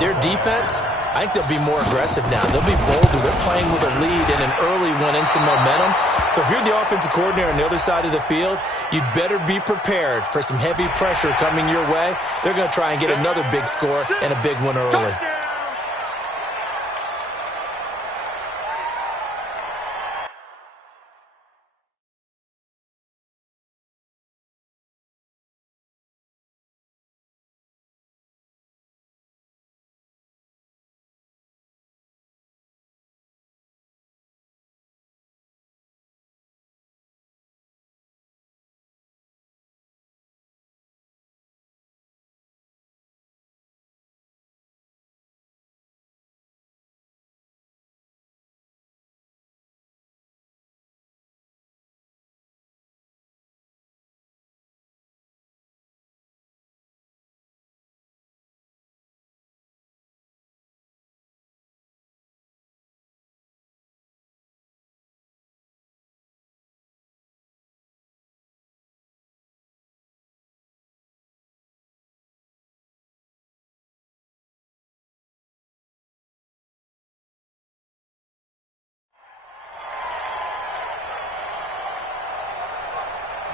Their defense, I think they'll be more aggressive now. They'll be bolder. They're playing with a lead and an early one and some momentum. So if you're the offensive coordinator on the other side of the field, you'd better be prepared for some heavy pressure coming your way. They're going to try and get another big score and a big one early.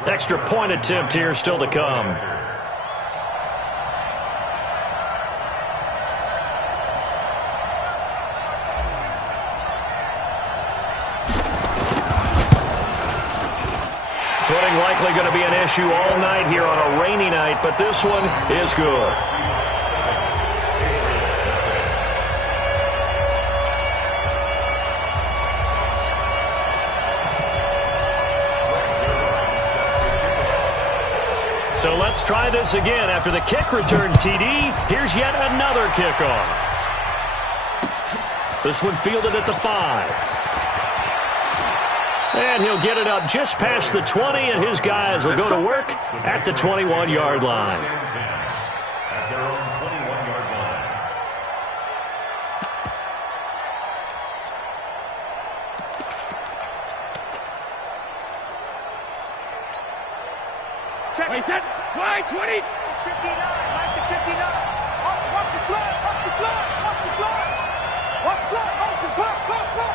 Extra point attempt here still to come. Footing likely going to be an issue all night here on a rainy night, but this one is good. So let's try this again. After the kick return TD, here's yet another kickoff. This one fielded at the 5. And he'll get it up just past the 20, and his guys will go to work at the 21-yard line. At their own 21-yard line. Check it. Wide 20. 59. Mike to 59. Watch the blood. Watch the blood. Watch the blood. Watch blood. Watch the blood. Watch blood.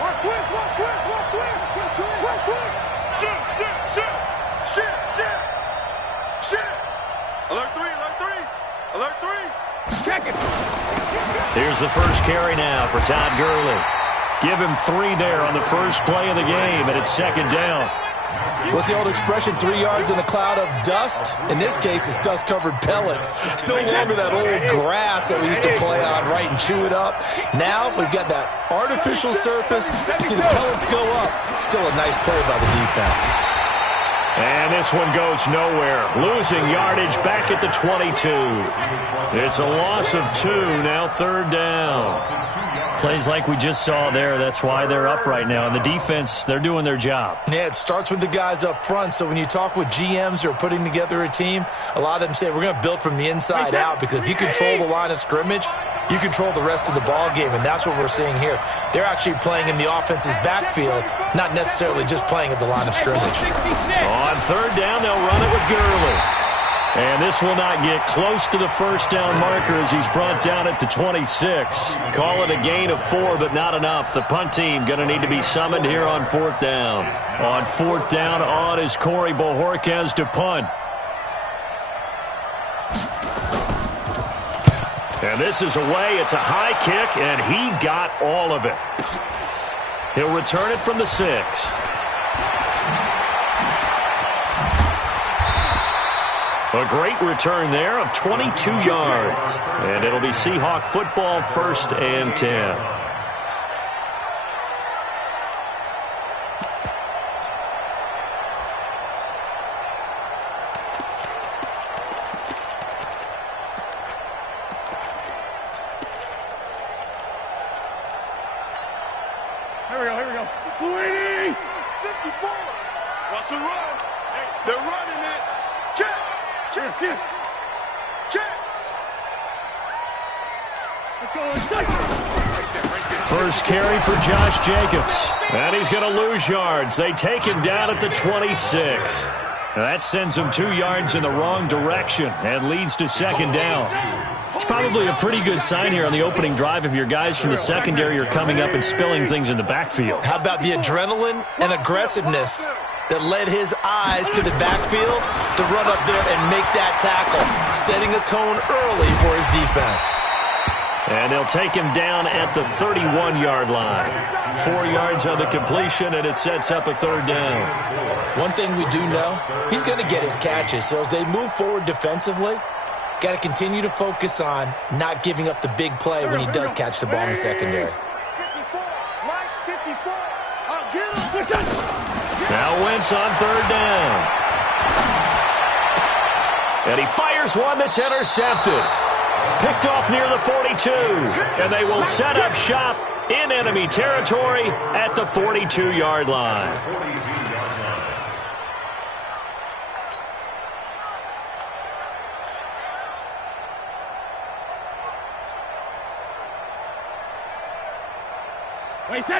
Watch twist. Watch twist. Watch twist. Watch twist. Shit. Shit. Shit. Shit. Shit. Shit. Alert 3. Alert 3. Alert 3. Check it. Here's the first carry now for Todd Gurley. Give him 3 there on the first play of the game, and it's second down. What's the old expression, 3 yards in a cloud of dust? In this case, it's dust-covered pellets. It's no longer that old grass that we used to play on, right, and chew it up. Now we've got that artificial surface. You see the pellets go up. Still a nice play by the defense. And this one goes nowhere. Losing yardage back at the 22. It's a loss of 2, now third down. Plays like we just saw there, that's why they're up right now. And the defense, they're doing their job. Yeah, it starts with the guys up front. So when you talk with GMs who are putting together a team, a lot of them say we're going to build from the inside out, because if you control the line of scrimmage, you control the rest of the ball game, and that's what we're seeing here. They're actually playing in the offense's backfield, not necessarily just playing at the line of scrimmage. On third down, they'll run it with Gurley. And this will not get close to the first down marker as he's brought down at the 26. Call it a gain of 4, but not enough. The punt team going to need to be summoned here on fourth down. On fourth down, on is Corey Bojorquez to punt. And this is away. It's a high kick, and he got all of it. He'll return it from the 6. A great return there of 22 yards. And it'll be Seahawk football, 1st and 10. Here we go. 20. 54. What's the run? They're running it. Check. Check. First carry for Josh Jacobs. And he's going to lose yards. They take him down at the 26. That sends him 2 yards in the wrong direction and leads to second down. It's probably a pretty good sign here on the opening drive if your guys from the secondary are coming up and spilling things in the backfield. How about the adrenaline and aggressiveness that led his eyes to the backfield to run up there and make that tackle, setting a tone early for his defense. And they'll take him down at the 31-yard line. 4 yards on the completion, and it sets up a third down. One thing we do know, he's going to get his catches. So as they move forward defensively, got to continue to focus on not giving up the big play when he does catch the ball in the secondary. Now Wentz on third down. And he fires one that's intercepted. Picked off near the 42. And they will set up shop in enemy territory at the 42-yard line. Wait, 20.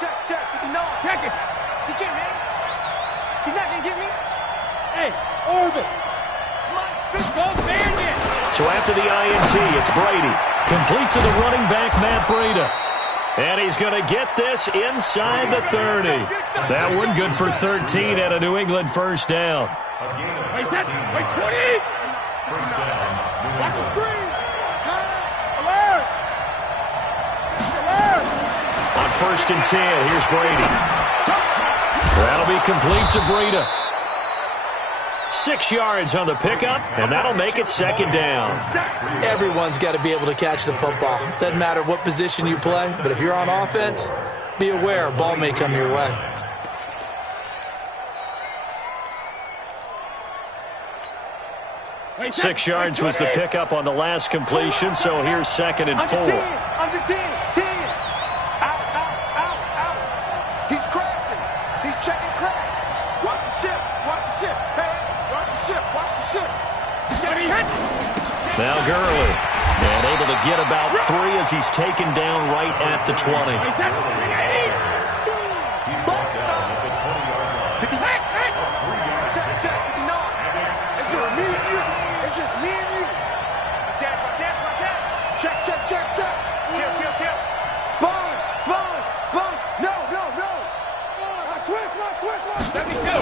Check. No, check it. You get me? He's not going to get me? Hey, orbit. So after the INT, it's Brady. Complete to the running back, Matt Breida. And he's going to get this inside the 30. That one good for 13 and a New England first down. Wait, 20. Watch the screen. Pass. Alert. On 1st and 10, here's Brady. That'll be complete to Breida. 6 yards on the pickup, and that'll make it second down. Everyone's got to be able to catch the football. Doesn't matter what position you play, but if you're on offense, be aware a ball may come your way. Wait, 6 yards was the pickup on the last completion, so here's 2nd and 4. Under 10. Out. He's crashing. He's checking crash. Watch the ship. Hey, watch the ship. Now Gurley. And able to get about 3 as he's taken down right at the 20. Check. It's just me and you. Check. Kill. Sponge. No. Switch. Let me go.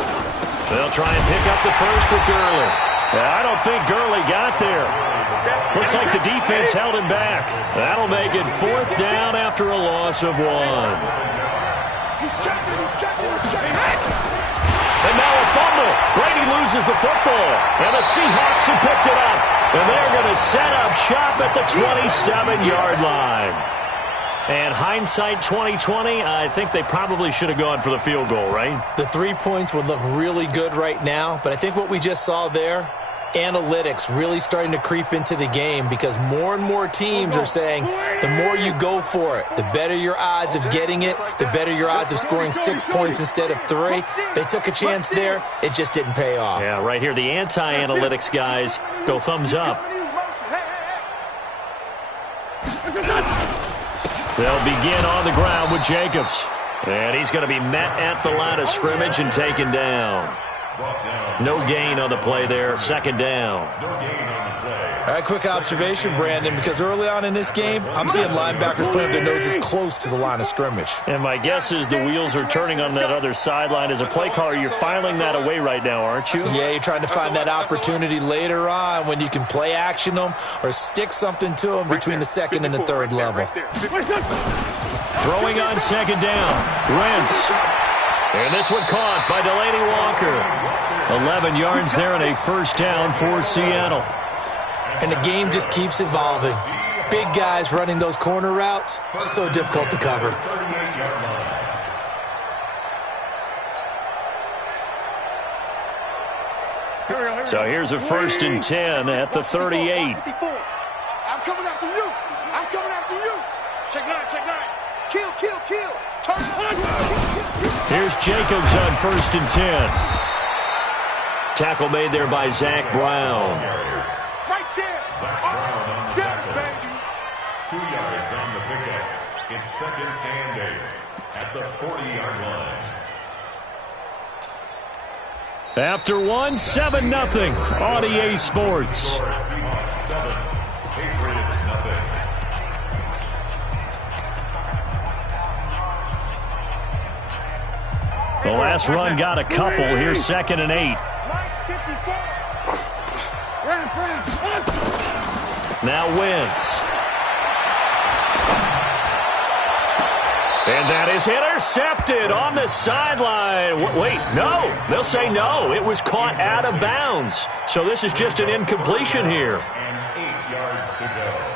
They'll try and pick up the first with Gurley. I don't think Gurley got there. Looks like the defense held him back. That'll make it 4th down after a loss of 1. He's checking. And now a fumble. Brady loses the football. And the Seahawks have picked it up. And they're going to set up shop at the 27-yard line. And hindsight 2020, I think they probably should have gone for the field goal, right? The 3 points would look really good right now, but I think what we just saw there, analytics really starting to creep into the game because more and more teams are saying the more you go for it, the better your odds of getting it, the better your odds of scoring 6 points instead of 3. They took a chance there. It just didn't pay off. Yeah, right here, the anti-analytics guys go thumbs up. They'll begin on the ground with Jacobs. And he's going to be met at the line of scrimmage and taken down. No gain on the play there, 2nd down. All right, quick observation, Brandon, because early on in this game, I'm seeing linebackers putting their noses close to the line of scrimmage. And my guess is the wheels are turning on that other sideline. As a play caller, you're filing that away right now, aren't you? Yeah, you're trying to find that opportunity later on when you can play action them or stick something to them between the 2nd and the 3rd level. Throwing on 2nd down, Wentz. And this one caught by Delaney Walker. 11 yards there and a first down for Seattle. And the game just keeps evolving. Big guys running those corner routes, so difficult to cover. So here's a 1st and 10 at the 38. I'm coming after you. Check 9. Kill. Turn it. Here's Jacobs on 1st and 10. Tackle made there by Zach Brown. Right there. Down, baby. 2 yards on the pickup. It's 2nd and 8 at the 40-yard line. After 1, 7-0 on EA Sports. last run got a couple. Here's 2nd and 8. Now Wentz. And that is intercepted on the sideline. Wait, no. They'll say no. It was caught out of bounds. So this is just an incompletion here. And 8 yards to go.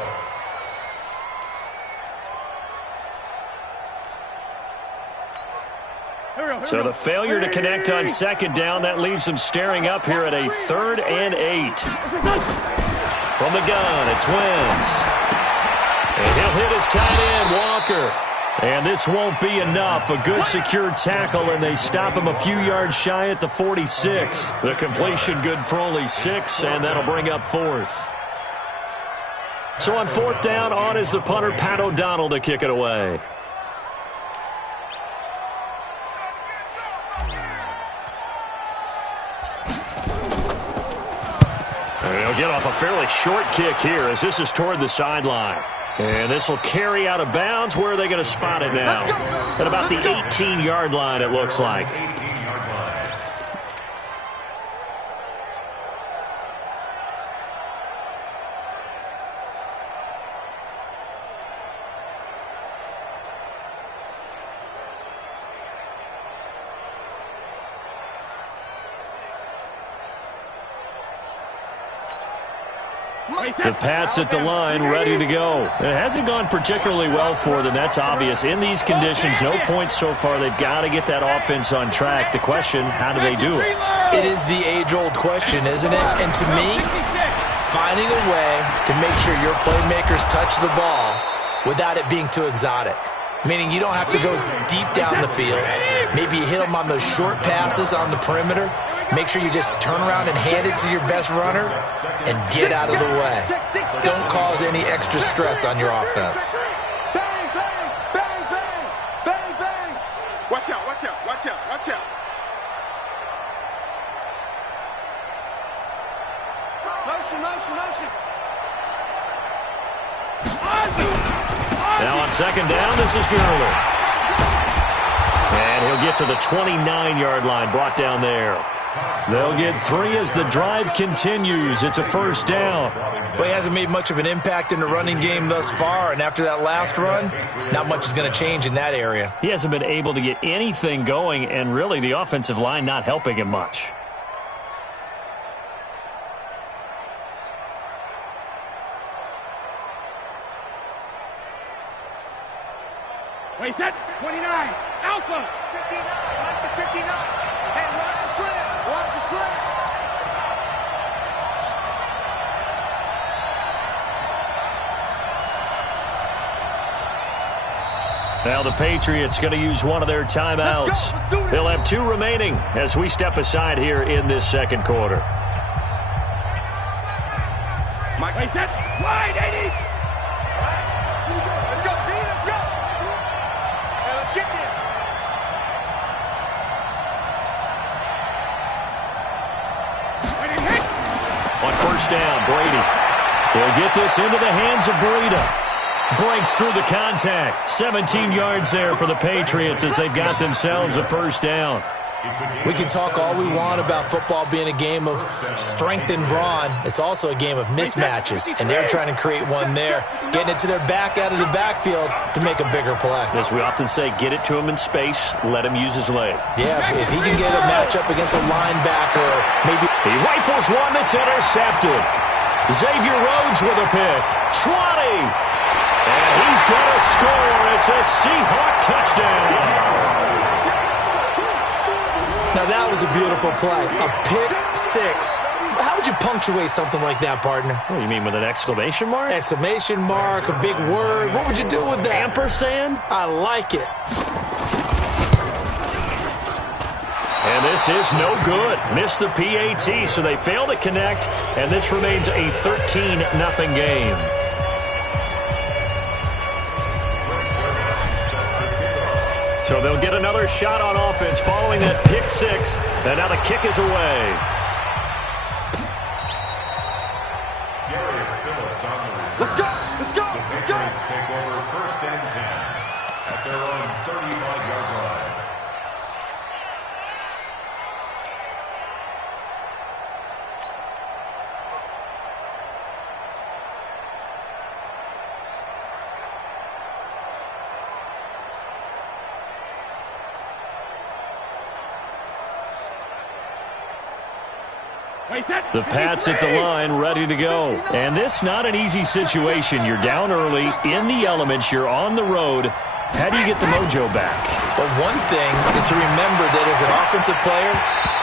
So the failure to connect on 2nd down, that leaves them staring up here at a 3rd and 8. From the gun, it's Wentz. And he'll hit his tight end, Walker. And this won't be enough. A good secure tackle, and they stop him a few yards shy at the 46. The completion good for only 6, and that'll bring up 4th. So on 4th down, on is the punter, Pat O'Donnell, to kick it away. And he'll get off a fairly short kick here as this is toward the sideline. And this will carry out of bounds. Where are they going to spot it now? At about the 18-yard line, it looks like. The Pats at the line, ready to go. It hasn't gone particularly well for them. That's obvious. In these conditions, no points so far. They've got to get that offense on track. The question, how do they do it? It is the age-old question, isn't it? And to me, finding a way to make sure your playmakers touch the ball without it being too exotic. Meaning you don't have to go deep down the field. Maybe you hit them on those short passes on the perimeter. Make sure you just turn around and hand it to your best runner and get out of the way. Don't cause any extra stress on your offense. Bang, bang, bang, bang, bang, bang. Watch out, watch out, watch out, watch out. Motion, motion, motion. Now on 2nd down, this is Gurley. And he'll get to the 29-yard line, brought down there. They'll get 3 as the drive continues. It's a 1st down. Well, he hasn't made much of an impact in the running game thus far, and after that last run, not much is going to change in that area. He hasn't been able to get anything going, and really the offensive line not helping him much. Wait, that 29, Alpha, 59, like the 59. Hey, watch the slant, watch the slant. Now the Patriots going to use one of their timeouts. They'll have 2 remaining as we step aside here in this 2nd quarter. Mike, wait, that wide 80. Let's go, D, let's go. Hey, let's get this. On 1st down, Brady. He'll get this into the hands of Breida. Breaks through the contact. 17 yards there for the Patriots as they've got themselves a 1st down. We can talk all we want about football being a game of strength and brawn. It's also a game of mismatches, and they're trying to create one there, getting it to their back out of the backfield to make a bigger play. As we often say, get it to him in space, let him use his leg. Yeah, if he can get a matchup against a linebacker, or maybe he rifles one that's intercepted. Xavier Rhodes with a pick. 20. And he's going to score. It's a Seahawk touchdown. Now that was a beautiful play. A pick 6. How would you punctuate something like that, partner? What do you mean, with an exclamation mark? Exclamation mark, a big word. What would you do with that? Ampersand? I like it. And this is no good. Missed the PAT, so they fail to connect, and this remains a 13-0 game. So they'll get another shot on offense following that pick 6, and now the kick is away. Let's go, let's go, The Patriots take over 1st and 10 at their own 35-yard line. The Pats at the line, ready to go. And this not an easy situation. You're down early, in the elements, you're on the road. How do you get the mojo back? Well, one thing is to remember that as an offensive player,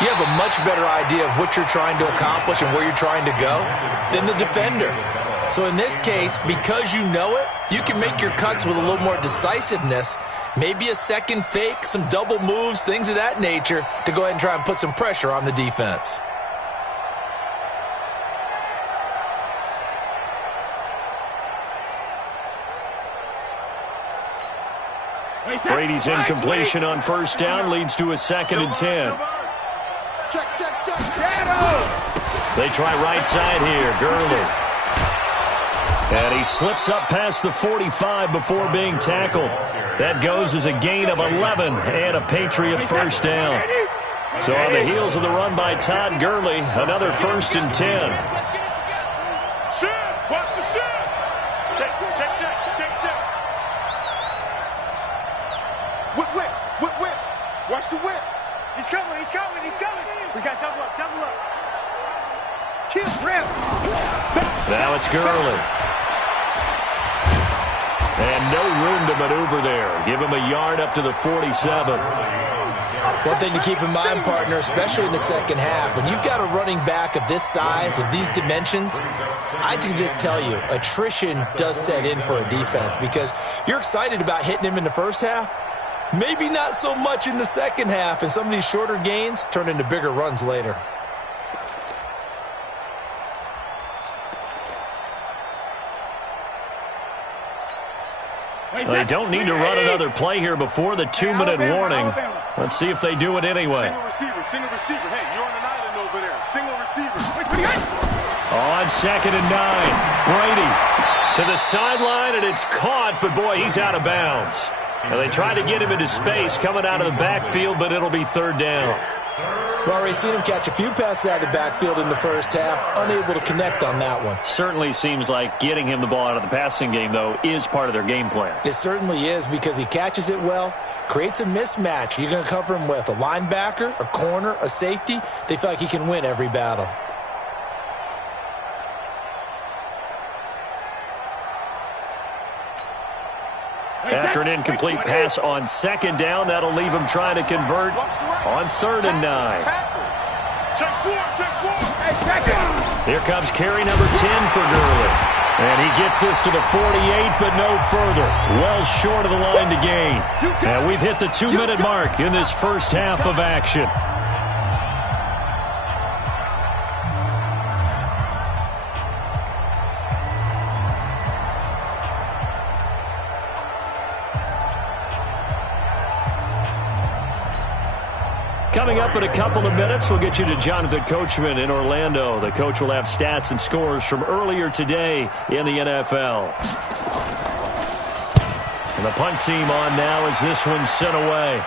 you have a much better idea of what you're trying to accomplish and where you're trying to go than the defender. So in this case, because you know it, you can make your cuts with a little more decisiveness, maybe a second fake, some double moves, things of that nature, to go ahead and try and put some pressure on the defense. Brady's incompletion on first down leads to a 2nd and 10. They try right side here. Gurley. And he slips up past the 45 before being tackled. That goes as a gain of 11 and a Patriot first down. So on the heels of the run by Todd Gurley, another 1st and 10. Watch the shift. Check. Whip. Watch the whip. He's coming. We got double up. Kill, grab. Now it's Gurley. And no room to maneuver there. Give him a yard up to the 47. One thing to keep in mind, partner, especially in the second half, when you've got a running back of this size, of these dimensions, I can just tell you, attrition does set in for a defense because you're excited about hitting him in the first half, maybe not so much in the second half, and some of these shorter gains turn into bigger runs later. They don't need to run another play here before the 2-minute warning. Let's see if they do it anyway. Single receiver. Hey, you're on an island over there. Single receiver. On 2nd and 9. Brady to the sideline, and it's caught, but boy, he's out of bounds. And they try to get him into space coming out of the backfield, but it'll be 3rd down. We've already seen him catch a few passes out of the backfield in the first half, unable to connect on that one. Certainly seems like getting him the ball out of the passing game, though, is part of their game plan. It certainly is because he catches it well, creates a mismatch. You're going to cover him with a linebacker, a corner, a safety. They feel like he can win every battle. After an incomplete pass on 2nd down, that'll leave him trying to convert on 3rd and 9. Here comes carry number 10 for Gurley. And he gets this to the 48, but no further. Well short of the line to gain. And we've hit the 2-minute mark in this first half of action. Coming up in a couple of minutes, we'll get you to Jonathan Coachman in Orlando. The coach will have stats and scores from earlier today in the NFL. And the punt team on now as this one's sent away.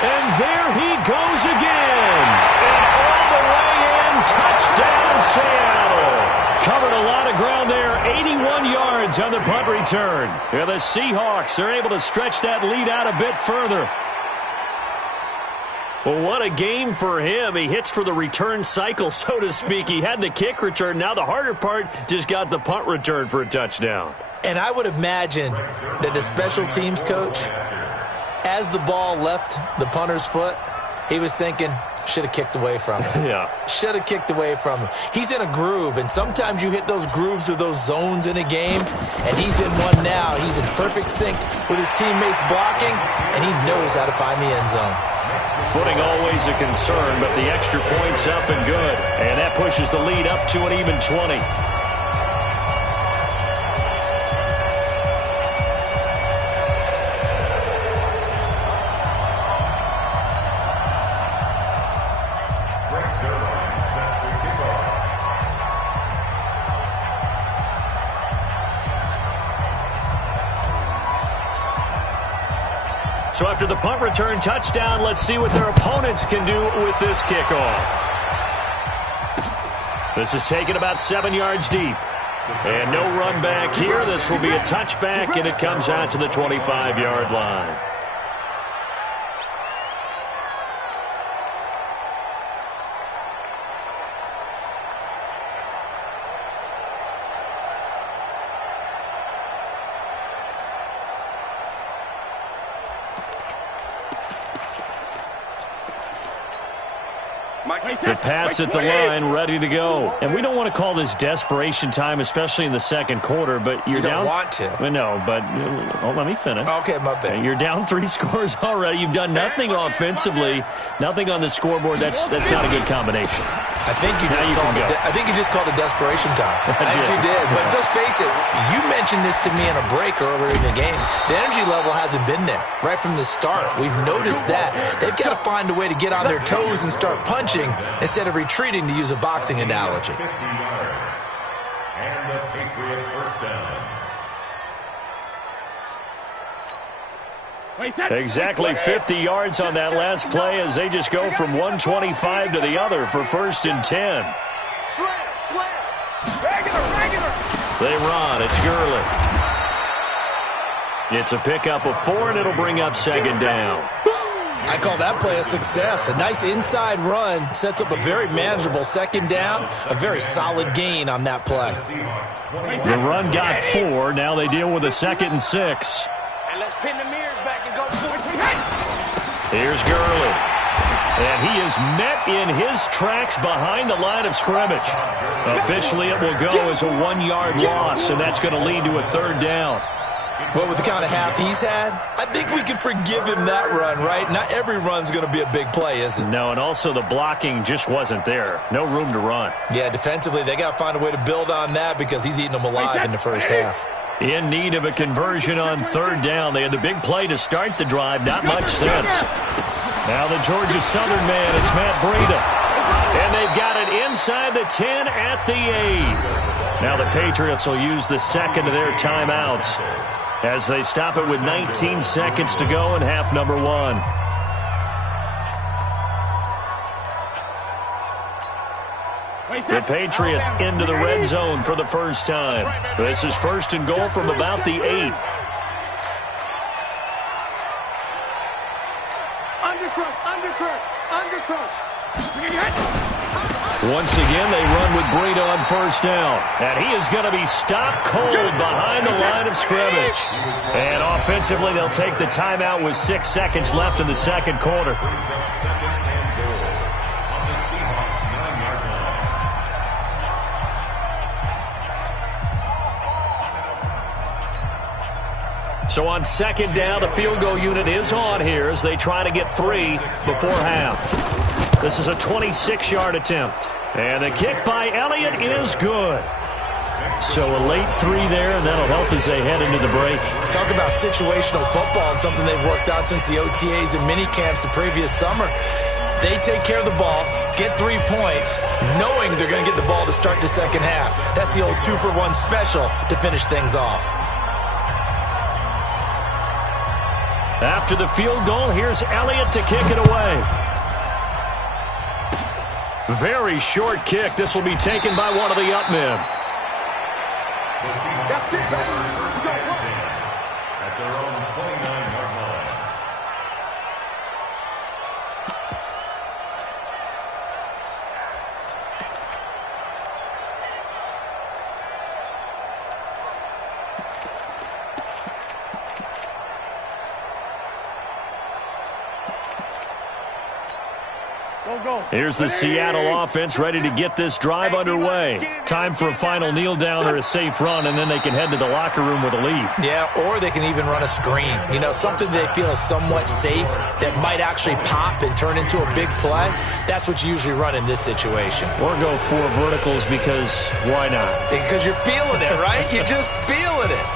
And there he goes again. And all the way in, touchdown Seattle. Covered a lot of ground there, 81 yards on the punt return. And the Seahawks are able to stretch that lead out a bit further. Well, what a game for him. He hits for the return cycle, so to speak. He had the kick return. Now the harder part, just got the punt return for a touchdown. And I would imagine that the special teams coach, as the ball left the punter's foot, he was thinking, should have kicked away from him. Yeah. Should have kicked away from him. He's in a groove, and sometimes you hit those grooves or those zones in a game, and he's in one now. He's in perfect sync with his teammates blocking, and he knows how to find the end zone. Footing always a concern, but the extra point's up and good. And that pushes the lead up to an even 20. So after the punt return touchdown, let's see what their opponents can do with this kickoff. This is taken about 7 yards deep. And no run back here. This will be a touchback, and it comes out to the 25-yard line. The Pats at the line, ready to go. And we don't want to call this desperation time, especially in the second quarter, but you're down. You don't want to. No, but let me finish. Okay, my bad. You're down 3 scores already. You've done nothing offensively, nothing on the scoreboard. That's not a good combination. I think you just called it desperation time. I think you did. But let's face it, you mentioned this to me in a break earlier in the game. The energy level hasn't been there right from the start. We've noticed that. They've got to find a way to get on their toes and start punching instead of retreating, to use a boxing analogy. 50 yards. And the Patriot first down. Exactly 50 yards on that last play as they just go from 125 to the other for 1st and 10. They run. It's Gurley. It's a pickup of 4, and it'll bring up 2nd down. I call that play a success. A nice inside run sets up a very manageable 2nd down, a very solid gain on that play. The run got 4. Now they deal with a 2nd and 6. And let's pin the mirrors back and go for it. Here's Gurley. And he is met in his tracks behind the line of scrimmage. Officially, it will go as a 1-yard loss, and that's going to lead to a 3rd down. But with the kind of half he's had, I think we can forgive him that run, right? Not every run's going to be a big play, is it? No, and also the blocking just wasn't there. No room to run. Yeah, defensively, they got to find a way to build on that because he's eating them alive in the first half. In need of a conversion on 3rd down. They had the big play to start the drive. Not much sense. Now the Georgia Southern man, it's Matt Breida. And they've got it inside the 10 at the 8. Now the Patriots will use the 2nd of their timeouts as they stop it with 19 seconds to go in half number 1. The Patriots into the red zone for the first time. This is 1st and goal from about the 8. Once again, they run with Breida on 1st down. And he is going to be stopped cold behind the line of scrimmage. And offensively, they'll take the timeout with 6 seconds left in the second quarter. So on 2nd down, the field goal unit is on here as they try to get 3 before half. This is a 26-yard attempt. And the kick by Elliott is good. So a late 3 there, and that'll help as they head into the break. Talk about situational football and something they've worked on since the OTAs and mini camps the previous summer. They take care of the ball, get 3 points, knowing they're going to get the ball to start the second half. That's the old 2-for-1 special to finish things off. After the field goal, here's Elliott to kick it away. Very short kick. This will be taken by one of the up men. That's it, baby. At their own 29-yard line. Here's the Seattle offense ready to get this drive underway. Time for a final kneel down or a safe run, and then they can head to the locker room with a lead. Yeah, or they can even run a screen. You know, something they feel is somewhat safe that might actually pop and turn into a big play. That's what you usually run in this situation. Or go 4 verticals because why not? Because you're feeling it, right? You're just feeling it.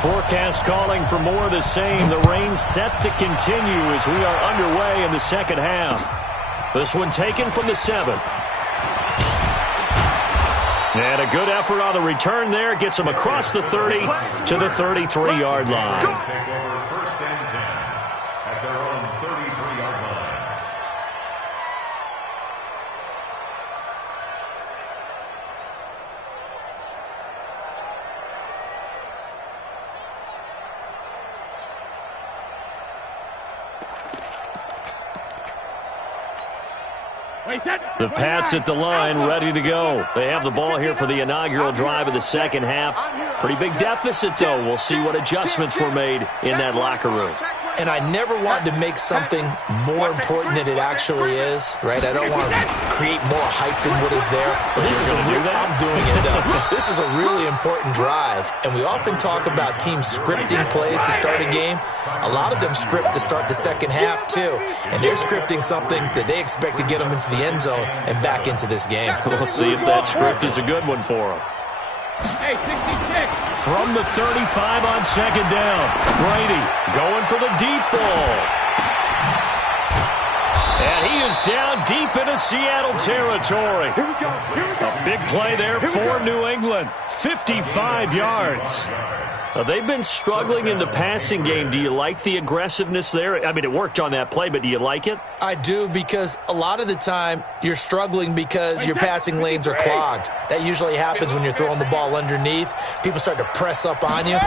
Forecast calling for more of the same. The rain set to continue as we are underway in the second half. This one taken from the 7. And a good effort on the return there. Gets him across the 30 to the 33-yard line. Take over 1st and 10 at their own 33-yard line. The Pats at the line, ready to go. They have the ball here for the inaugural drive of the second half. Pretty big deficit, though. We'll see what adjustments were made in that locker room. And I never want to make something more important than it actually is, right? I don't want to create more hype than what is there. But this is I'm doing it, though. This is a really important drive. And we often talk about teams scripting plays to start a game. A lot of them script to start the second half, too. And they're scripting something that they expect to get them into the end zone and back into this game. We'll see if that script is a good one for them. Hey, 66. From the 35 on second down, Brady going for the deep ball. And he is down deep into Seattle territory. Here we go. Here we go. A big play there for New England. 55 yards. They've been struggling in the passing game. Do you like the aggressiveness there? I mean, it worked on that play, but do you like it? I do, because a lot of the time you're struggling because your passing lanes are clogged. That usually happens when you're throwing the ball underneath. People start to press up on you.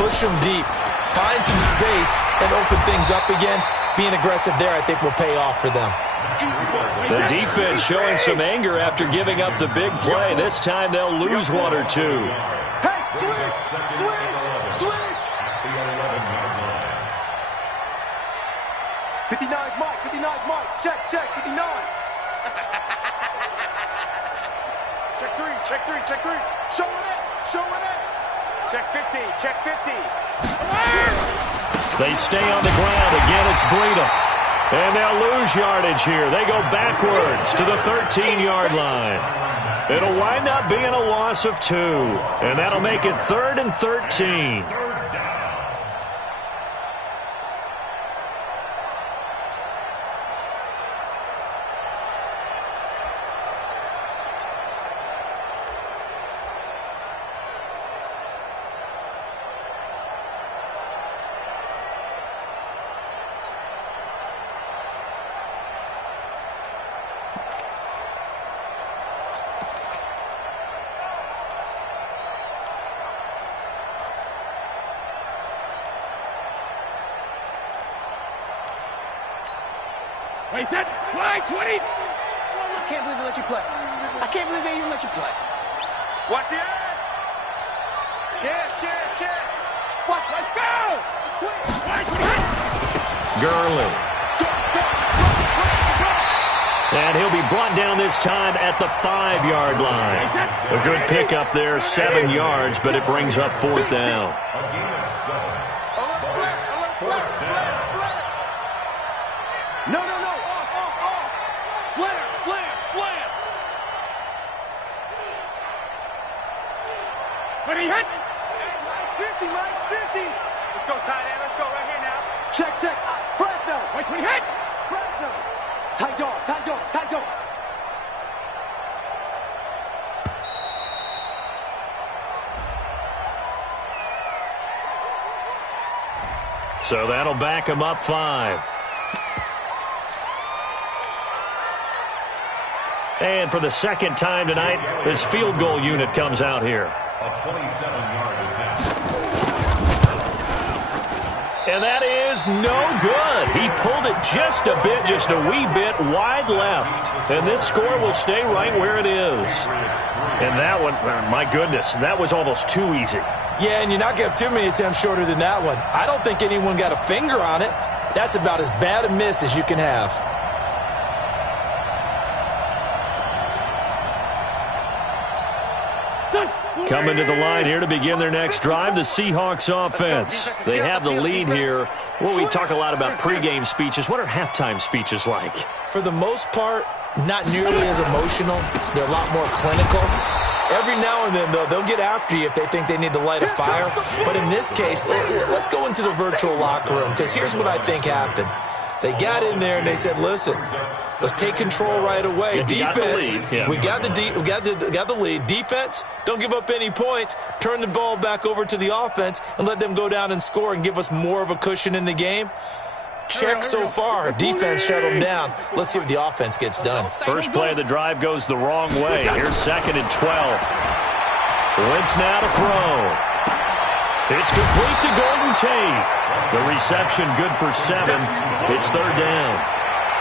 Push them deep. Find some space and open things up again. Being aggressive there, I think, will pay off for them. The defense showing some anger after giving up the big play. This time they'll lose one or two. Hey, switch. 59's Mike, 59's Mike. Check, 59. check three. Show it. Check 50. They stay on the ground. Again, it's Breida. And they'll lose yardage here. They go backwards to the 13-yard line. It'll wind up being a loss of 2. And that'll make it 3rd and 13. Wait, set, play, 20. I can't believe they let you play. I can't believe they even let you play. Watch the end. Shit. Watch, let's go. Gurley. And he'll be brought down this time at the 5-yard line. A good pickup there, 7 yards, but it brings up 4th down. No. Off. Slam. When he hit. Hey, Mike's 50. Let's go, tight end. Let's go right here now. Check. Fresno. Wait, when he hit. Fresno. Tight dog. So that'll back him up 5. And for the second time tonight, his field goal unit comes out here. A 27-yard attempt. And that is no good. He pulled it just a wee bit wide left. And this score will stay right where it is. And that one, my goodness, that was almost too easy. Yeah, and you're not going to have too many attempts shorter than that one. I don't think anyone got a finger on it. That's about as bad a miss as you can have. Coming to the line here to begin their next drive, the Seahawks offense. They have the lead here. Well, we talk a lot about pregame speeches. What are halftime speeches like? For the most part, not nearly as emotional. They're a lot more clinical. Every now and then, though, they'll get after you if they think they need to light a fire. But in this case, let's go into the virtual locker room, because here's what I think happened. They got in there and they said, listen, let's take control right away. Defense, we got the lead. Defense, don't give up any points. Turn the ball back over to the offense and let them go down and score and give us more of a cushion in the game. Check so far. Defense shut them down. Let's see if the offense gets done. First play of the drive goes the wrong way. Here's 2nd and 12. Wentz now to throw. It's complete to Golden Tate. The reception good for 7. It's 3rd down.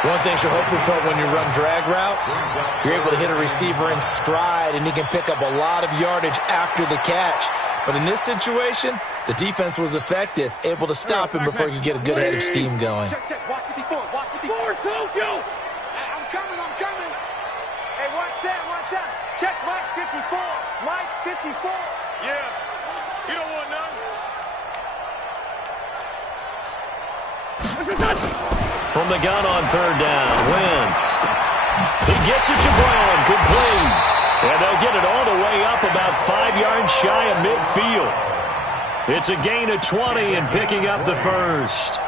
One thing you're hoping for when you run drag routes, you're able to hit a receiver in stride, and he can pick up a lot of yardage after the catch. But in this situation, the defense was effective, able to stop him before he could get a good head of steam going. Check, check. Watch 54. Watch 54. Tokyo. I'm coming. I'm coming. Hey, watch that. Watch that. Check Mike 54. Mike 54. Yeah. You don't want none. From the gun on third down, Wentz. He gets it to Brown, complete. And they'll get it all the way up about 5 yards shy of midfield. It's a gain of 20 and picking up the first.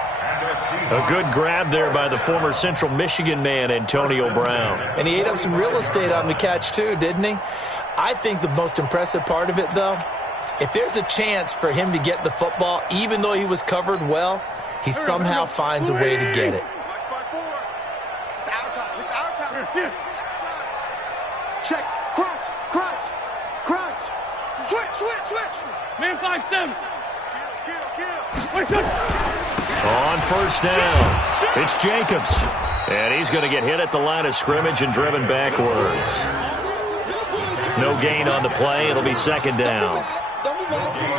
A good grab there by the former Central Michigan man, Antonio Brown. And he ate up some real estate on the catch too, didn't he? I think the most impressive part of it, though, if there's a chance for him to get the football, even though he was covered well, he somehow finds a way to get it. It's our time. It's our time. Check. Crunch. Crunch. Crunch. Switch. Man 5-7. Kill. On first down, it's Jacobs. And he's going to get hit at the line of scrimmage and driven backwards. No gain on the play. It'll be second down.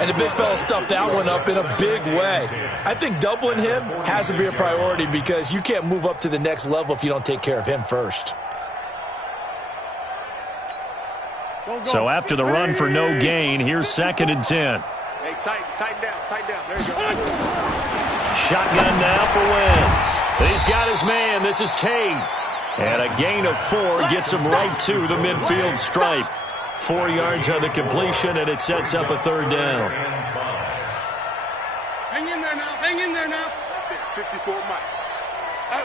And the big fella stuffed that one up in a big way. I think doubling him has to be a priority because you can't move up to the next level if you don't take care of him first. So after the run for no gain, here's 2nd and 10. Hey, tighten down. There you go. Shotgun now for Wentz. He's got his man. This is Tate. And a gain of 4 gets him right to the midfield stripe. 4 yards on the completion, and it sets up a third down. Hang in there now. 54 Mike.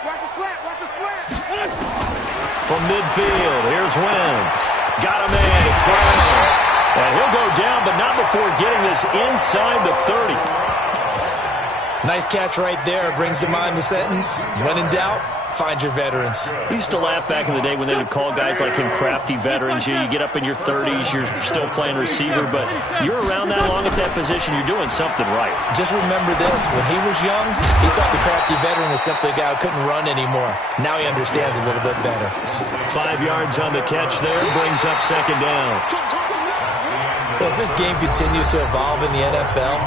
Watch the slant. From midfield, here's Wentz. Got a man. It's Brown. And he'll go down, but not before getting this inside the 30. Nice catch right there. Brings to mind the sentence, when in doubt, find your veterans. We used to laugh back in the day when they would call guys like him crafty veterans. You get up in your 30s, you're still playing receiver, but you're around that long at that position, you're doing something right. Just remember this, when he was young, he thought the crafty veteran was simply a guy who couldn't run anymore. Now he understands a little bit better. 5 yards on the catch there, brings up second down. Well, as this game continues to evolve in the NFL,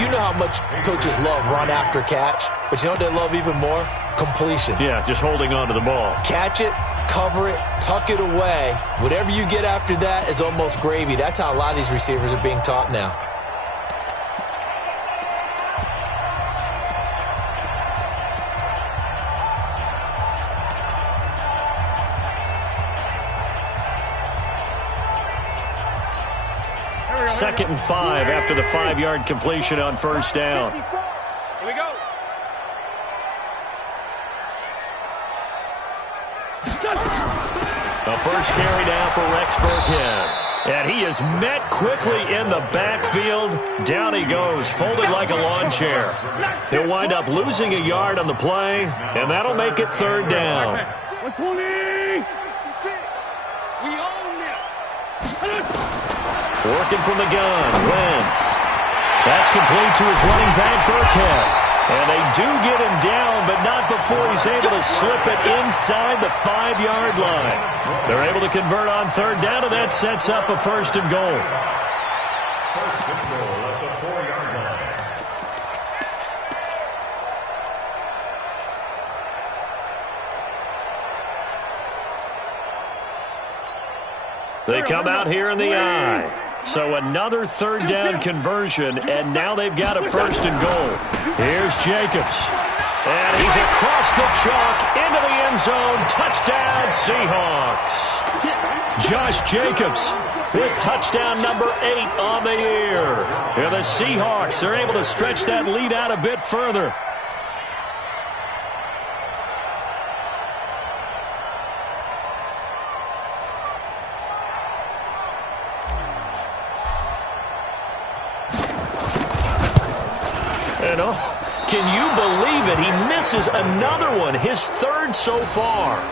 you know how much coaches love run after catch, but you know what they love even more? Completion. Yeah, just holding on to the ball. Catch it, cover it, tuck it away. Whatever you get after that is almost gravy. That's how a lot of these receivers are being taught now. Second and 5 after the 5-yard completion on first down. Here we go. The first carry down for Rex Burkhead. And he is met quickly in the backfield. Down he goes, folded like a lawn chair. He'll wind up losing a yard on the play, and that'll make it third down. 120. We own it. Working from the gun, Wentz. That's complete to his running back, Burkhead. And they do get him down, but not before he's able to slip it inside the 5-yard line. They're able to convert on third down, and that sets up a first and goal. First and goal at the 4-yard line. They come out here in the I. So another third down conversion, and now they've got a first and goal. Here's Jacobs. And he's across the chalk into the end zone. Touchdown, Seahawks. Josh Jacobs with touchdown number 8 on the year. And the Seahawks are able to stretch that lead out a bit further. And can you believe it? He misses another one, his third so far.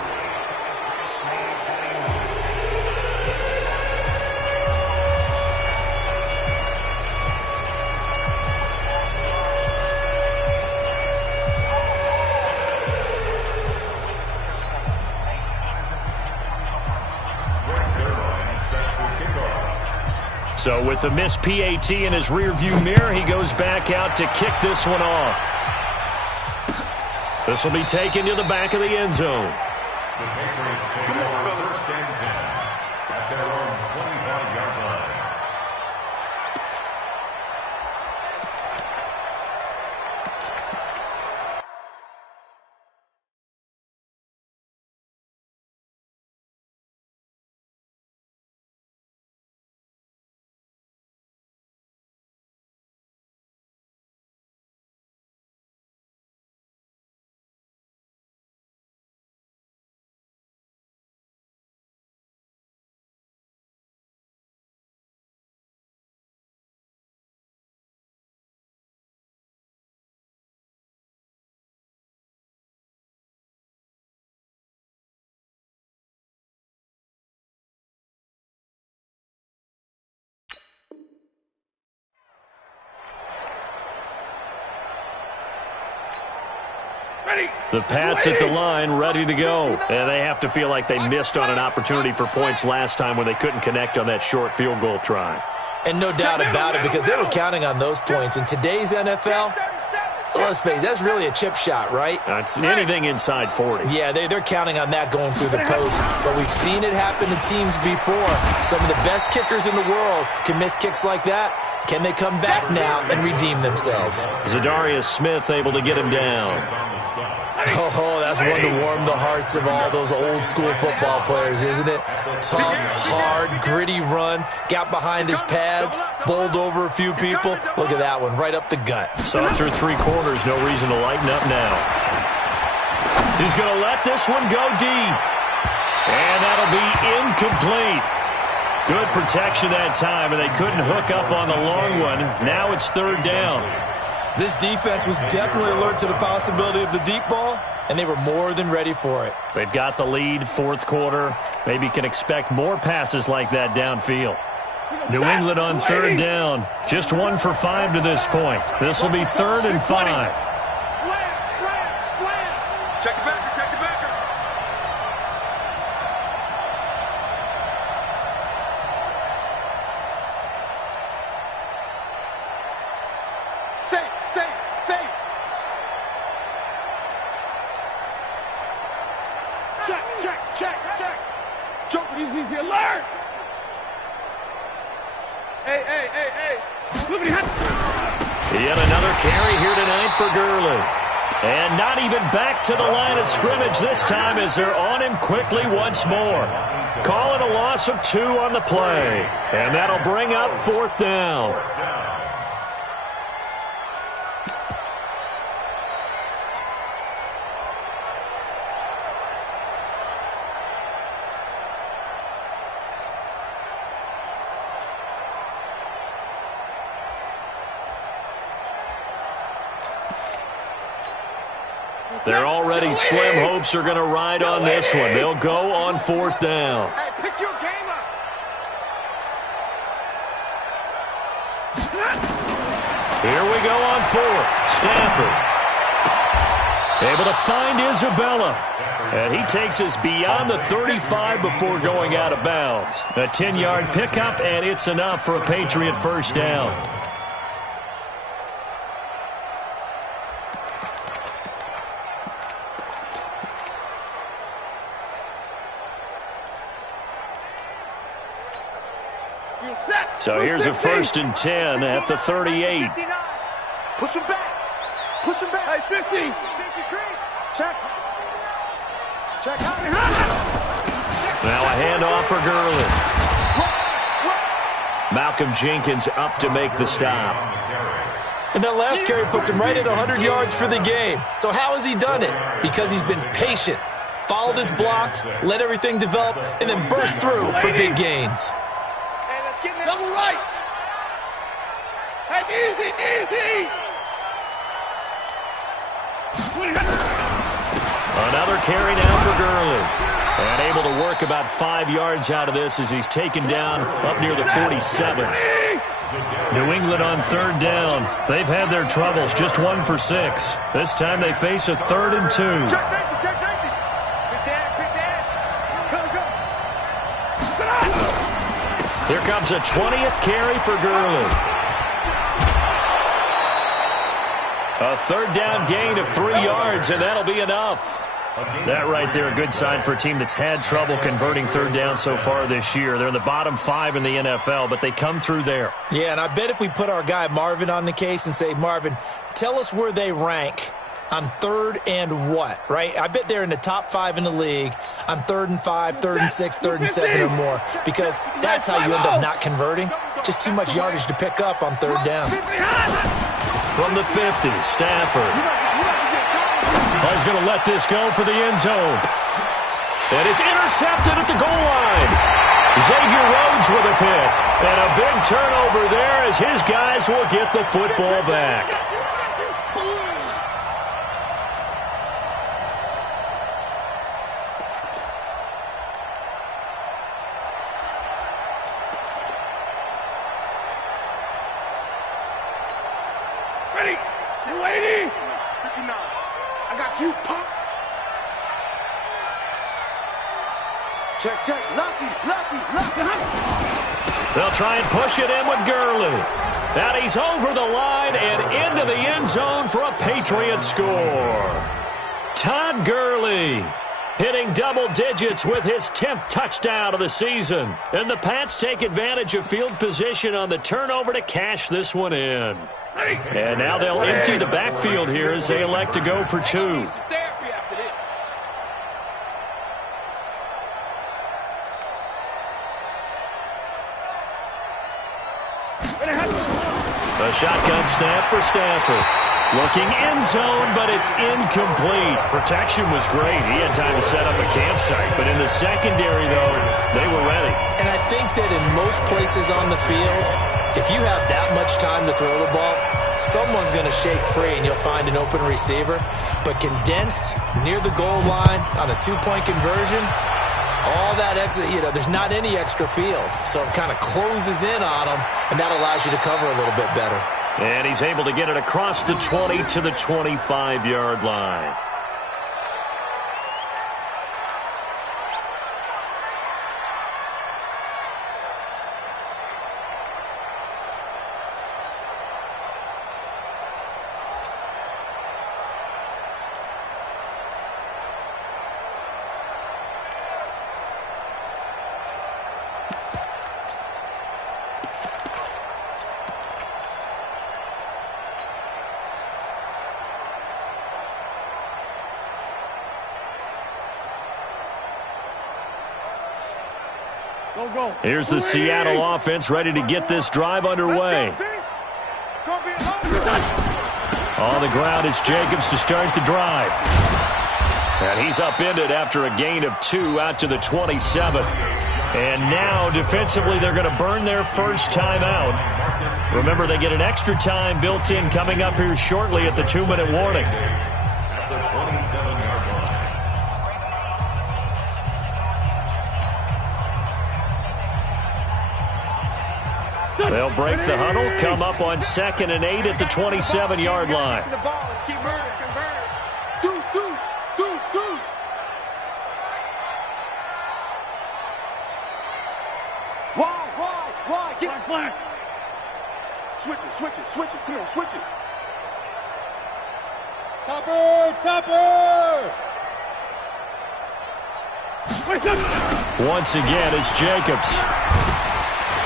So with the missed PAT in his rearview mirror, he goes back out to kick this one off. This will be taken to the back of the end zone. The Patriots take over first and 10 at their own 25-yard line. The Pats at the line, ready to go. And they have to feel like they missed on an opportunity for points last time when they couldn't connect on that short field goal try. And no doubt about it, because they were counting on those points. In today's NFL, let's face it, that's really a chip shot, right? That's anything inside 40. Yeah, they're counting on that going through the post. But we've seen it happen to teams before. Some of the best kickers in the world can miss kicks like that. Can they come back now and redeem themselves? Zadarius Smith able to get him down. Oh, that's one to warm the hearts of all those old-school football players, isn't it? Tough, hard, gritty run, got behind his pads, bowled over a few people. Look at that one, right up the gut. Saw through three quarters, no reason to lighten up now. He's going to let this one go deep. And that'll be incomplete. Good protection that time, and they couldn't hook up on the long one. Now it's third down. This defense was definitely alert to the possibility of the deep ball, and they were more than ready for it. They've got the lead, fourth quarter. Maybe can expect more passes like that downfield. New England on third down. Just 1 for 5 to this point. This will be 3rd and 5. Slam, slam. Check the backer, check the backer. Safe. Check. Jumping, he's alert. Hey. Yet another carry here tonight for Gurley. And not even back to the line of scrimmage this time as they're on him quickly once more. Calling a loss of 2 on the play. And that'll bring up 4th down. They're already slim hopes are going to ride on this one. They'll go on 4th down. Hey, pick your game up. Here we go on 4th. Stafford. Able to find Isabella. And he takes us beyond the 35 before going out of bounds. A 10-yard pickup, and it's enough for a Patriot first down. So here's a 1st and 10 at the 38. Push him back. Hey, 50. Check. Now a handoff for Gurley. Malcolm Jenkins up to make the stop. And that last carry puts him right at 100 yards for the game. So how has he done it? Because he's been patient, followed his blocks, let everything develop, and then burst through for big gains. Double right. Hey, easy. Another carry now for Gurley. And able to work about 5 yards out of this as he's taken down up near the 47. New England on third down. They've had their troubles, just 1 for 6. This time they face a 3rd and 2. Check safety. Quick dash. Go. Here comes a 20th carry for Gurley. A third down gain of 3 yards, and that'll be enough. That right there, a good sign for a team that's had trouble converting third down so far this year. They're in the bottom 5 in the NFL, but they come through there. Yeah, and I bet if we put our guy Marvin on the case and say, Marvin, tell us where they rank on third and what, right? I bet they're in the top 5 in the league on 3rd and 5, 3rd and 6, 3rd and 7 or more, because that's how you end up not converting. Just too much yardage to pick up on third down. From the 50, Stafford. He's going to let this go for the end zone. And it's intercepted at the goal line. Xavier Rhodes with a pick. And a big turnover there as his guys will get the football back. Ready? 280. 59. I got you, punk. Check, check. Lucky. They'll try and push it in with Gurley. And he's over the line and into the end zone for a Patriot score. Todd Gurley hitting double digits with his 10th touchdown of the season. And the Pats take advantage of field position on the turnover to cash this one in. And now they'll empty the backfield here as they elect to go for 2. A shotgun snap for Stafford. Looking end zone, but it's incomplete. Protection was great. He had time to set up a campsite. But in the secondary, though, they were ready. And I think that in most places on the field, if you have that much time to throw the ball, someone's going to shake free and you'll find an open receiver. But condensed near the goal line on a 2-point conversion, all that extra, there's not any extra field. So it kind of closes in on them, and that allows you to cover a little bit better. And he's able to get it across the 20 to the 25-yard line. Here's the Seattle offense ready to get this drive underway. On the ground, it's Jacobs to start the drive. And he's upended after a gain of 2 out to the 27. And now, defensively, they're going to burn their first timeout. Remember, they get an extra time built in coming up here shortly at the 2-minute warning. They'll break the huddle, come up on 2nd and 8 at the 27-yard line. Why? Get flat. Switch it. Come on, switch it. Topper. Once again, it's Jacobs.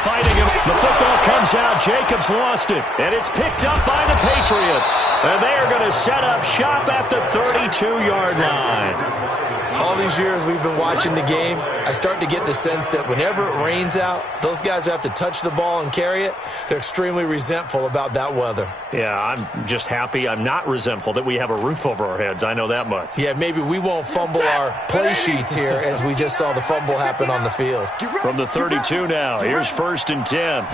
Fighting him. The football comes out. Jacobs lost it. And it's picked up by the Patriots. And they are going to set up shop at the 32-yard line. All these years we've been watching the game, I start to get the sense that whenever it rains out, those guys who have to touch the ball and carry it, they're extremely resentful about that weather. Yeah, I'm just happy I'm not resentful that we have a roof over our heads. I know that much. Yeah, maybe we won't fumble our play sheets here as we just saw the fumble happen on the field. From the 32 now, here's 1st and 10.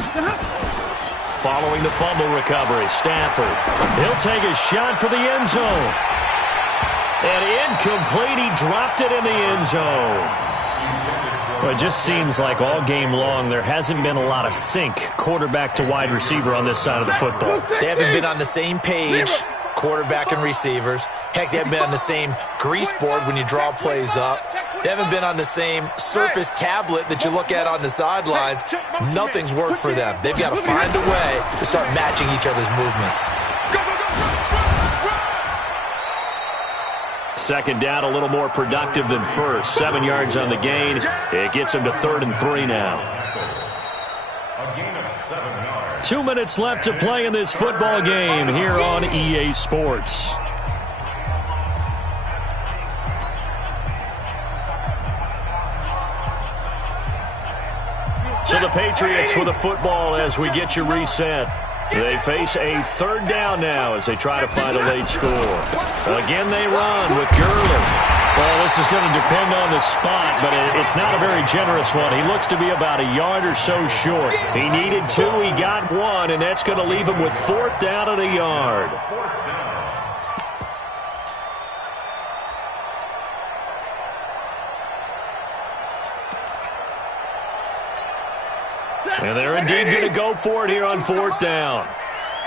Following the fumble recovery, Stafford. He'll take a shot for the end zone. And incomplete, he dropped it in the end zone. Well, it just seems like all game long there hasn't been a lot of sync quarterback to wide receiver on this side of the football. They haven't been on the same page, quarterback and receivers. Heck, they haven't been on the same grease board when you draw plays up. They haven't been on the same Surface tablet that you look at on the sidelines. Nothing's worked for them. They've got to find a way to start matching each other's movements. Second down, a little more productive than first. 7 yards on the gain. It gets him to 3rd and 3 now. A gain of 7 yards. 2 minutes left to play in this football game here on EA Sports. So the Patriots with the football as we get you reset. They face a 3rd down now as they try to find a late score. Again, they run with Gurley. Well, this is going to depend on the spot, but it's not a very generous one. He looks to be about a yard or so short. He needed 2, he got 1, and that's going to leave him with 4th down and a yard. And they're indeed going to go for it here on 4th down.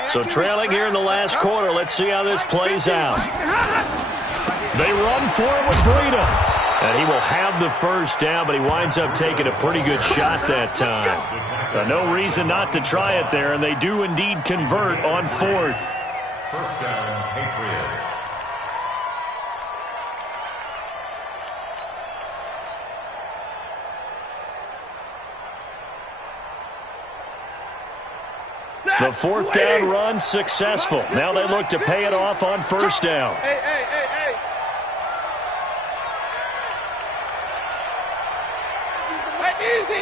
So trailing here in the last quarter. Let's see how this plays out. They run for it with Breida. And he will have the 1st down, but he winds up taking a pretty good shot that time. No reason not to try it there, and they do indeed convert on 4th. 1st down, Patriots. The 4th down run successful. Now they look to pay it off on 1st down. Hey. Easy.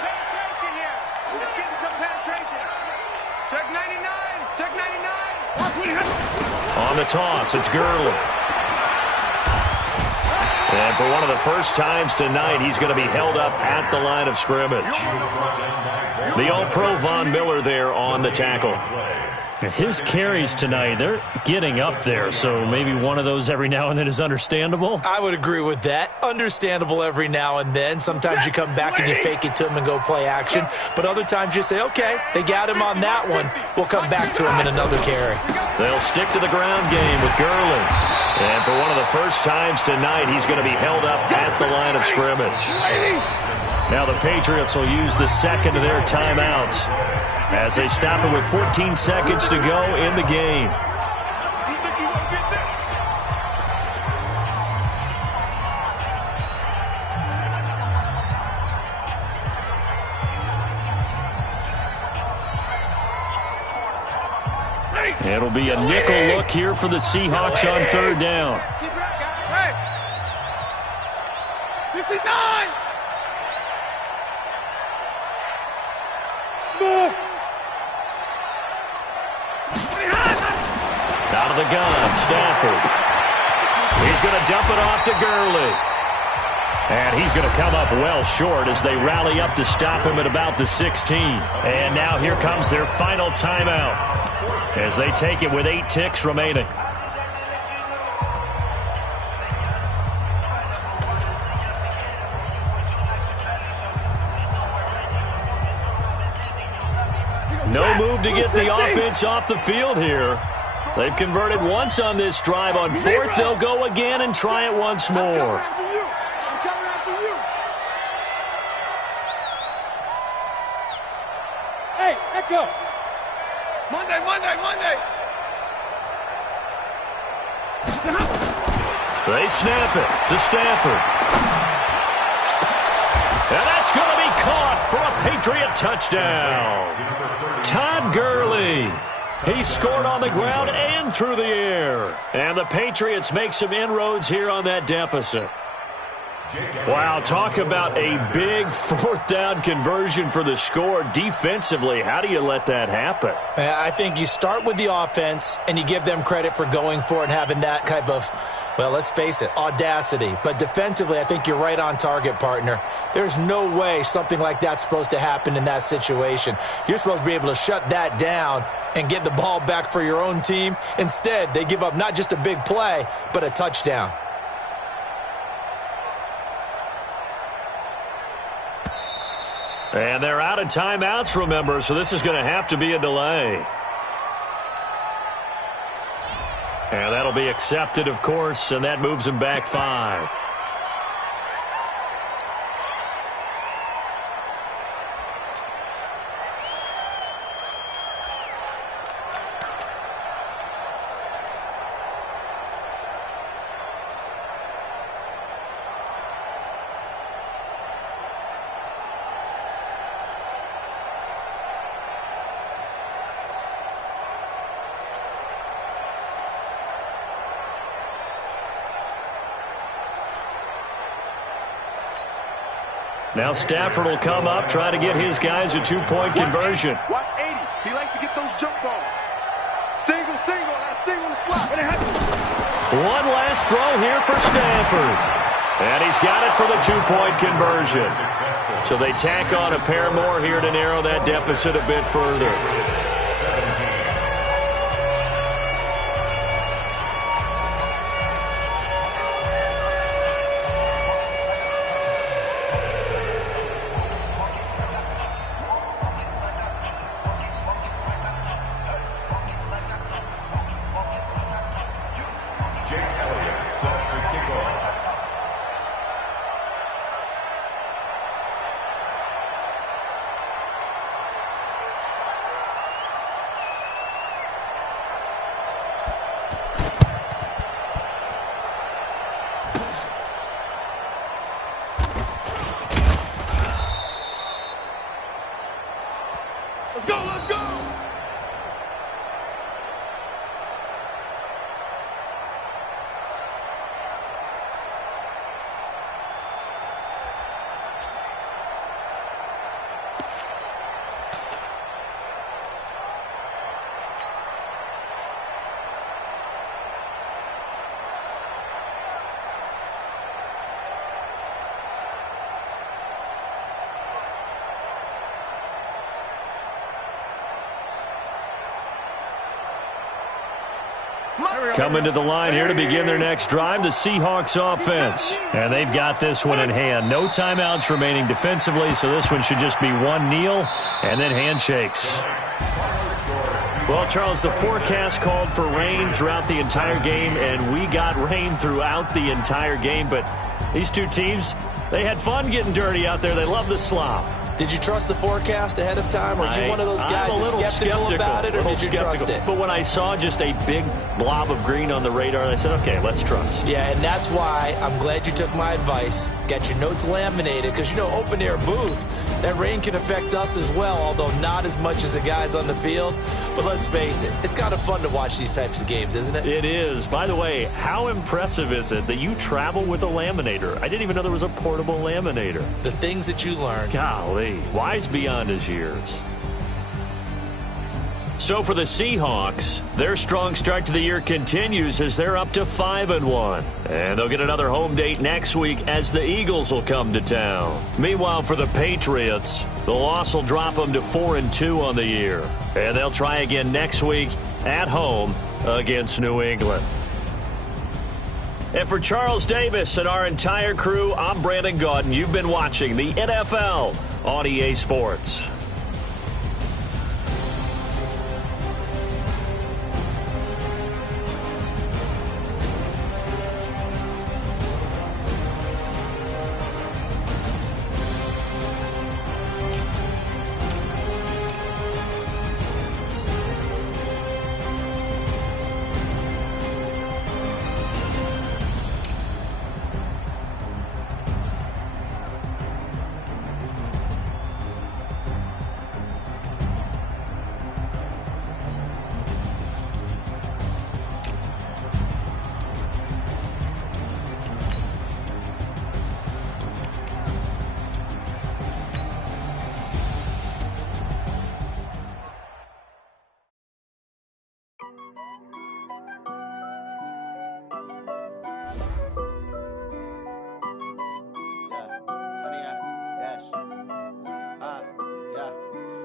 Penetration here. Let's get some penetration. Check 99. Check 99. On the toss, it's Gurley. And for one of the first times tonight, he's going to be held up at the line of scrimmage. The All-Pro Von Miller there on the tackle. His carries tonight, they're getting up there, so maybe one of those every now and then is understandable. I would agree with that. Understandable every now and then. Sometimes you come back and you fake it to him and go play action. But other times you say, okay, they got him on that one. We'll come back to him in another carry. They'll stick to the ground game with Gurley. And for one of the first times tonight, he's going to be held up at the line of scrimmage. Now the Patriots will use the second of their timeouts as they stop it with 14 seconds to go in the game. It'll be a nickel look here for the Seahawks on 3rd down. Keep it up, guys. Hey. 59. Smooth. Out of the gun, Stafford. He's going to dump it off to Gurley. And he's going to come up well short as they rally up to stop him at about the 16. And now here comes their final timeout as they take it with 8 ticks remaining. No move to get the offense off the field here. They've converted once on this drive. On 4th, they'll go again and try it once more. I'm coming after you. Hey, Echo. Monday. They snap it to Stafford. And that's going to be caught for a Patriot touchdown. Todd Gurley. He scored on the ground and through the air. And the Patriots make some inroads here on that deficit. Wow, talk about a big 4th down conversion for the score. Defensively, how do you let that happen? I think you start with the offense and you give them credit for going for it and having that type of, well, let's face it, audacity. But defensively, I think you're right on target, partner. There's no way something like that's supposed to happen in that situation. You're supposed to be able to shut that down and get the ball back for your own team. Instead, they give up not just a big play, but a touchdown. And they're out of timeouts, remember, so this is going to have to be a delay. And that'll be accepted, of course, and that moves them back 5. Now Stafford will come up, try to get his guys a two-point conversion. Watch 80. He likes to get those jump balls. Single, last single slot. One last throw here for Stafford. And he's got it for the two-point conversion. So they tack on a pair more here to narrow that deficit a bit further. Let's go! Coming to the line here to begin their next drive, the Seahawks offense. And they've got this one in hand. No timeouts remaining defensively, so this one should just be one kneel and then handshakes. Well, Charles, the forecast called for rain throughout the entire game, and we got rain throughout the entire game. But these two teams, they had fun getting dirty out there. They love the slop. Did you trust the forecast ahead of time? Are you one of those guys that's skeptical about it, or did you trust it? But when I saw just a big blob of green on the radar, I said, okay, let's trust. Yeah, and that's why I'm glad you took my advice. Get your notes laminated, because, open-air booth, that rain can affect us as well, although not as much as the guys on the field. But let's face it, it's kind of fun to watch these types of games, isn't it? It is. By the way, how impressive is it that you travel with a laminator? I didn't even know there was a portable laminator. The things that you learn. Golly, wise beyond his years. So for the Seahawks, their strong start to the year continues as they're up to 5-1. And they'll get another home date next week as the Eagles will come to town. Meanwhile, for the Patriots, the loss will drop them to 4-2 on the year. And they'll try again next week at home against New England. And for Charles Davis and our entire crew, I'm Brandon Gaudin. You've been watching the NFL on EA Sports.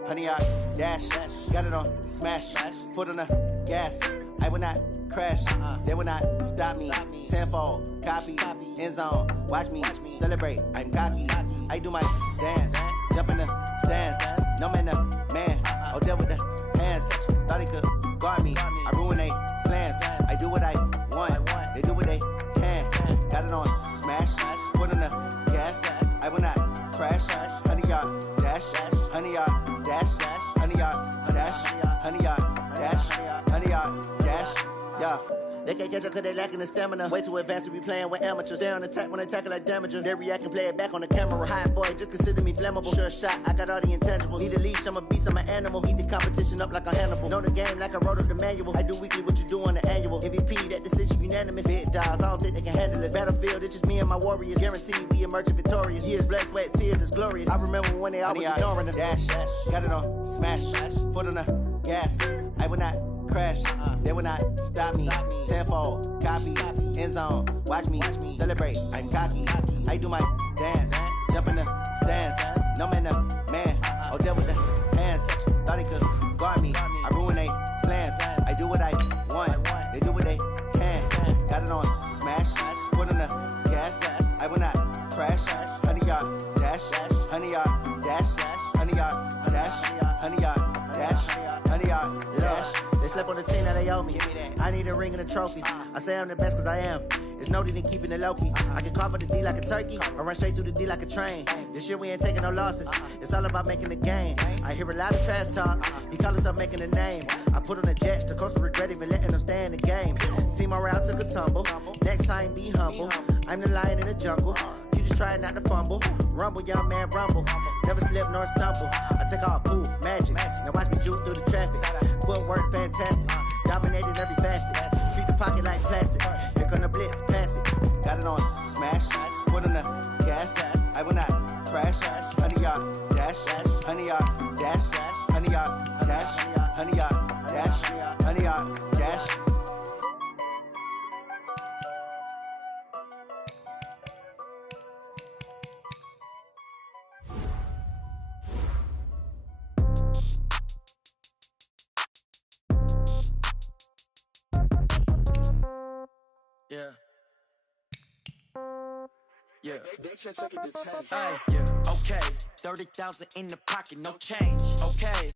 Honey, I dash, got it on smash, foot on the gas. I will not crash, they will not stop me. Tenfold, copy, end zone, watch me celebrate. I'm cocky, I do my dance, jump in the stands. No man, the man, oh, deal with the hands. Thought he could guard me, I ruin they plans. I do what I want, they do what they can. Got it on smash, foot on the gas. I will not crash, honey, y'all dash, honey, y'all dash, honey, y'all dash, honey, y'all dash, honey, y'all dash, yeah. They can't catch up cause they lacking the stamina. Way too advanced to be playing with amateurs. Stay on attack when they tackle like damager. They react and play it back on the camera. Hot boy, just consider me flammable. Sure shot, I got all the intangibles. Need a leash, I'm a beast, I'm an animal. Eat the competition up like a Hannibal. Know the game like I wrote up the manual. I do weekly what you do on the annual. MVP, that decision unanimous. Big dogs, I don't think they can handle it. Battlefield, it's just me and my warriors. Guaranteed we emerging victorious. Years, blood, sweat, tears, it's glorious. I remember when they always ignoring us. Dash, got it on, smash, foot on the gas. I will not crash, they will not stop me. Tenfold, copy, end zone, watch me celebrate. I'm cocky, I do my dance, jump in the stands. No man, the man, oh deal with the hands. Thought he could guard me, I ruin they plans. I do what I want, they do what they can. Got it on, smash, foot on the gas. I will not crash, 100-yard dash, 100-yard dash, 100-yard dash, 100-yard dash, 100-yard dash. They slept on the team that they owe me. I need a ring and a trophy. I say I'm the best cause I am. It's no need in keeping it low-key. I can call for the D like a turkey, or run straight through the D like a train. This year we ain't taking no losses. It's all about making the game. I hear a lot of trash talk. He call us up making a name. I put on the Jets. The coach will regret even letting them stay in the game. Team around took a tumble. Next time be humble. I'm the lion in the jungle. You just trying not to fumble. Rumble, young man, rumble. Never slip nor stumble. I take off, poof, magic. Now watch me juke through the traffic. Footwork fantastic. Dominated every facet. Treat the pocket like plastic. Here come the blitz, pass it. Got it on, smash. Foot on the gas. I will not crash. 100-yard dash. 100-yard dash. 100-yard dash. 100-yard dash. 100-yard dash. Yeah. Yeah. Hey, yeah. Okay. 30,000 in the pocket, no change. Okay.